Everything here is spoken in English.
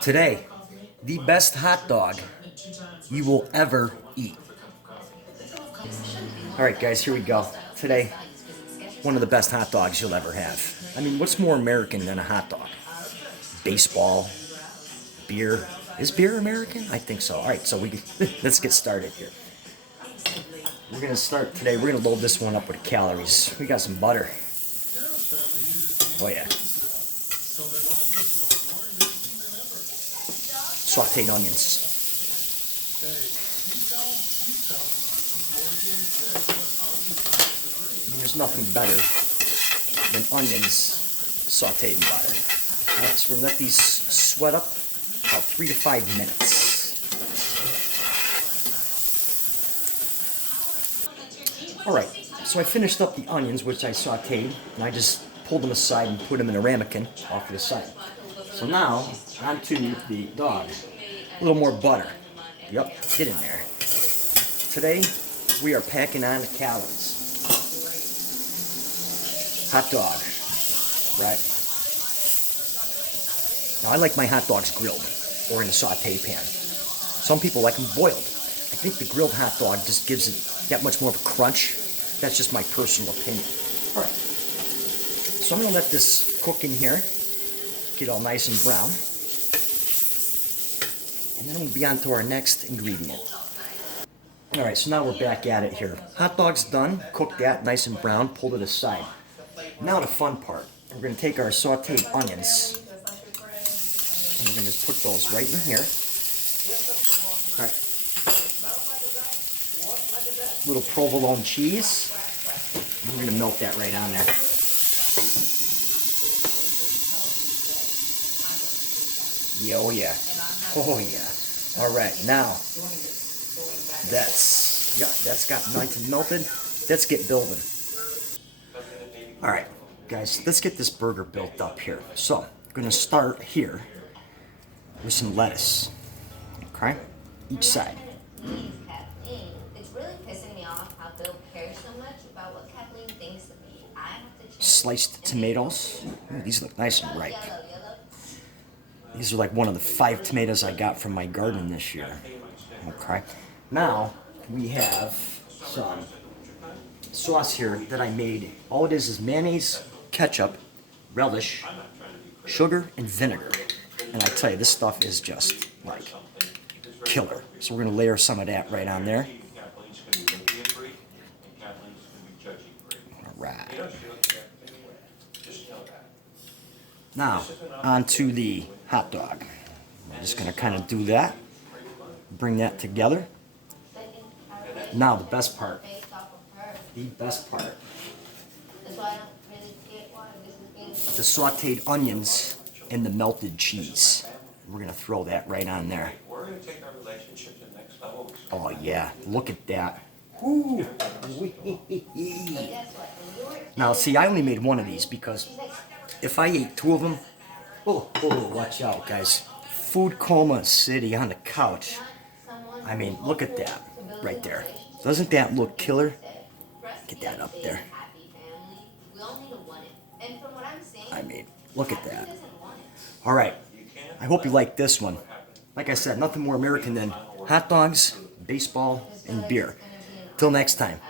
Today, the best hot dog you will ever eat. Alright guys, here we go. Today, one of the best hot dogs you'll ever have. I mean, what's more American than a hot dog? Baseball, beer. Is beer American? I think so. Alright, so let's get started here. We're gonna start today, we're gonna load this one up with calories. We got some butter. Oh yeah. Sauteed onions. I mean, there's nothing better than onions sauteed in butter. Alright, so we're gonna let these sweat up about 3 to 5 minutes. Alright, so I finished up the onions, which I sauteed, and I just pulled them aside and put them in a ramekin off to the side. So now, onto the dog. A little more butter. Yep, get in there. Today, we are packing on the calories. Hot dog, right? Now, I like my hot dogs grilled or in a saute pan. Some people like them boiled. I think the grilled hot dog just gives it that much more of a crunch. That's just my personal opinion. All right. So I'm going to let this cook in here. Get all nice and brown. And then we'll be on to our next ingredient. Alright, so now we're back at it here. Hot dog's done. Cooked that nice and brown. Pulled it aside. Now the fun part. We're going to take our sauteed onions. And we're going to just put those right in here. Okay. Little provolone cheese. And we're going to melt that right on there. Yeah, oh yeah. Oh yeah. Alright, now that's got nice and melted. Let's get building. Alright, guys, let's get this burger built up here. So, I'm gonna start here with some lettuce. Okay? Each side. It's really pissing me off how Bill cares so much about what Kathleen thinks of me. I have to change. Sliced tomatoes. Ooh, these look nice and ripe. These are like one of the 5 tomatoes I got from my garden this year. Okay. Now, we have some sauce here that I made. All it is mayonnaise, ketchup, relish, sugar, and vinegar. And I tell you, this stuff is just like killer. So we're going to layer some of that right on there. Alright. Now, onto the hot dog. I'm just going to kind of do that. Bring that together. Now the best part. The best part. The sauteed onions and the melted cheese. We're going to throw that right on there. Oh yeah, look at that. Ooh. Now see, I only made one of these because if I ate 2 of them, oh, watch out, guys. Food coma city on the couch. I mean, look at that right there. Doesn't that look killer? Get that up there. I mean, look at that. All right. I hope you like this one. Like I said, nothing more American than hot dogs, baseball, and beer. Till next time.